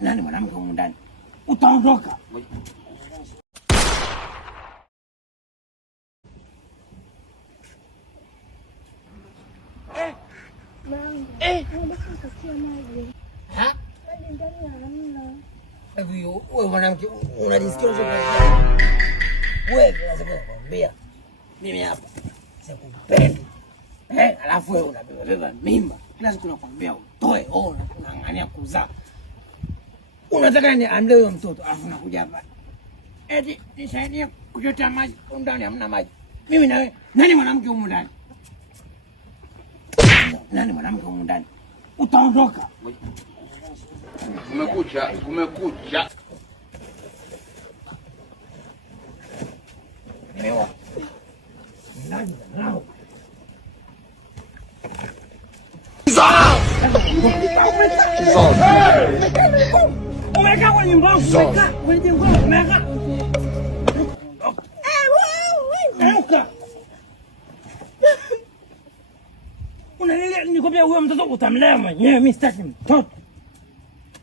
Nani mwanamke humu ndani? Utaondoka. Wewe mwanamke unajisikia wewe unaweza kuambia mimi hapa sikupendi. Alafu wewe unabeba mimba. Kila siku nakwambia utoe, unang'ang'ania kuzaa. Unataka ni amlee huyo mtoto, alafu nakuja hapa. Eti nisaidie kuchota maji, ndani hamna maji. Mimi na wewe, nani mwanamke humu ndani? Nani mwanamke humu ndani? Utaondoka. Kumekucha. Nimewa. Nani nao? Umekaa kwenye nyumba yangu, umekaa kwenye jengo langu, umekaa. Unanilia nikwambia huyo mtoto utamlea mwenyewe, mimi sitaki mtoto.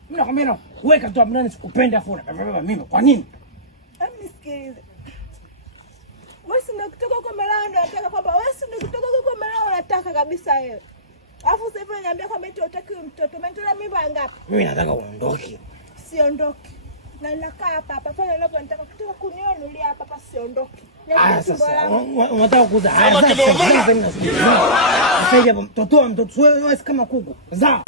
Mimi nakwambia weka tu hapo, sikupenda afu unabeba mimi. Kwa nini? Nisikilize. Wewe si ndio kutoka kwa Malao unataka kwamba wewe si ndio kutoka kwa Malao unataka kabisa wewe. Alafu sasa hivi unaniambia kwamba eti utaki mtoto. Umenitoa mimba ngapi? Mimi nataka uondoke. Siondoke. Na ninakaa hapa hapa. Fanya unapo nataka kutoka kuniona hapa hapa siondoke. Sasa unataka kuza. Sasa hivi mtoto wewe kama kuku. Zaa.